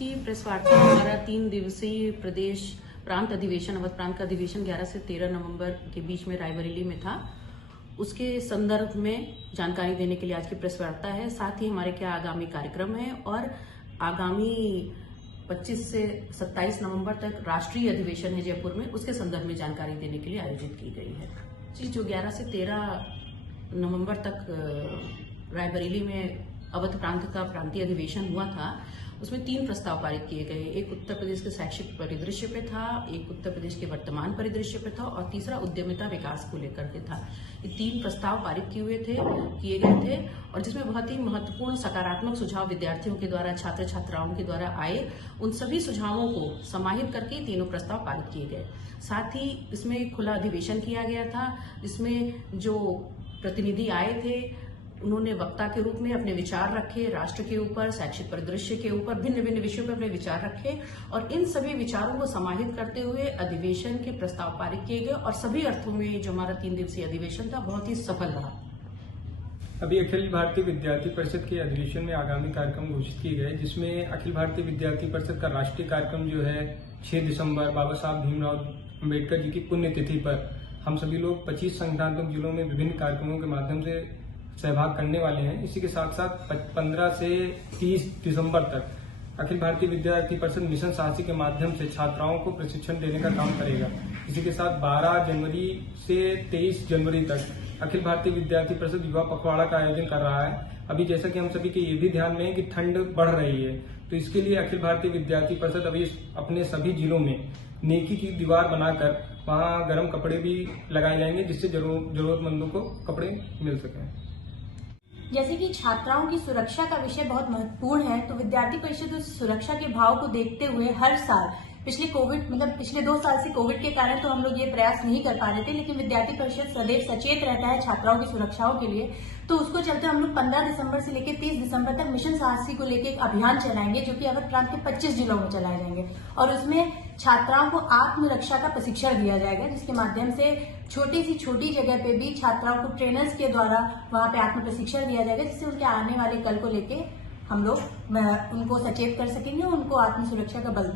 की प्रेस वार्ता हमारा 3 दिवसीय प्रदेश प्रांत अधिवेशन अवध प्रांत का अधिवेशन 11 से 13 नवंबर के बीच में रायबरेली में था। उसके संदर्भ में जानकारी देने के लिए आज की प्रेस वार्ता है। साथ ही हमारे क्या आगामी कार्यक्रम है और आगामी 25 से 27 नवंबर तक राष्ट्रीय अधिवेशन है जयपुर में, उसके संदर्भ में जानकारी देने के लिए आयोजित की गई है। जी, जो 11 से 13 नवंबर तक रायबरेली में अवध प्रांत का प्रांतीय अधिवेशन हुआ था, उसमें 3 प्रस्ताव पारित किए गए। एक उत्तर प्रदेश के शैक्षिक परिदृश्य पे था, एक उत्तर प्रदेश के वर्तमान परिदृश्य पे था और तीसरा उद्यमिता विकास को लेकर के था। ये 3 प्रस्ताव पारित किए गए थे और जिसमें बहुत ही महत्वपूर्ण सकारात्मक सुझाव विद्यार्थियों के द्वारा, छात्र छात्राओं के द्वारा आए। उन सभी सुझावों को समाहित करके तीनों प्रस्ताव पारित किए गए। साथ ही इसमें एक खुला अधिवेशन किया गया था, जिसमें जो प्रतिनिधि आए थे उन्होंने वक्ता के रूप में अपने विचार रखे, राष्ट्र के ऊपर, शैक्षिक परिदृश्य के ऊपर, भिन्न भिन्न विषयों पर अपने विचार रखे और इन सभी विचारों को समाहित करते हुए अधिवेशन के प्रस्ताव पारित किए गए और सभी अर्थों में जो हमारा 3 दिवसीय अधिवेशन था बहुत ही सफल रहा। अभी अखिल भारतीय विद्यार्थी परिषद के अधिवेशन में आगामी कार्यक्रम घोषित किए गए, जिसमें अखिल भारतीय विद्यार्थी परिषद का राष्ट्रीय कार्यक्रम जो है 6 दिसंबर बाबा साहब भीमराव अम्बेडकर जी की पुण्यतिथि पर हम सभी लोग 25 संगठनात्मक जिलों में विभिन्न कार्यक्रमों के माध्यम से सहभाग करने वाले हैं। इसी के साथ साथ 15 से 30 दिसंबर तक अखिल भारतीय विद्यार्थी परिषद मिशन साहसी के माध्यम से छात्राओं को प्रशिक्षण देने का काम करेगा। इसी के साथ 12 जनवरी से 23 जनवरी तक अखिल भारतीय विद्यार्थी परिषद युवा पखवाड़ा का आयोजन कर रहा है। अभी जैसा कि हम सभी के ये भी ध्यान में है कि ठंड बढ़ रही है, तो इसके लिए अखिल भारतीय विद्यार्थी परिषद अभी अपने सभी जिलों में नेकी की दीवार बनाकर वहां गर्म कपड़े भी लगाए जाएंगे, जिससे जरूरतमंदों को कपड़े मिल सकें। जैसे कि छात्राओं की सुरक्षा का विषय बहुत महत्वपूर्ण है, तो विद्यार्थी परिषद उस सुरक्षा के भाव को देखते हुए हर साल पिछले 2 साल से कोविड के कारण तो हम लोग ये प्रयास नहीं कर पा रहे थे, लेकिन विद्यार्थी परिषद सदैव सचेत रहता है छात्राओं की सुरक्षाओं के लिए। तो उसको चलते हम लोग 15 दिसंबर से लेकर 30 दिसंबर तक मिशन साहसी को लेकर एक अभियान चलाएंगे, जो कि अवध प्रांत के 25 जिलों में चलाए जाएंगे और उसमें छात्राओं को आत्मरक्षा का प्रशिक्षण दिया जाएगा, जिसके माध्यम से छोटी जगह पे भी छात्राओं को ट्रेनर्स के द्वारा वहां पे आत्म प्रशिक्षण दिया जाएगा, जिससे उनके आने वाले कल को लेके हम लोग उनको सचेत कर सकेंगे, उनको आत्म सुरक्षा का बल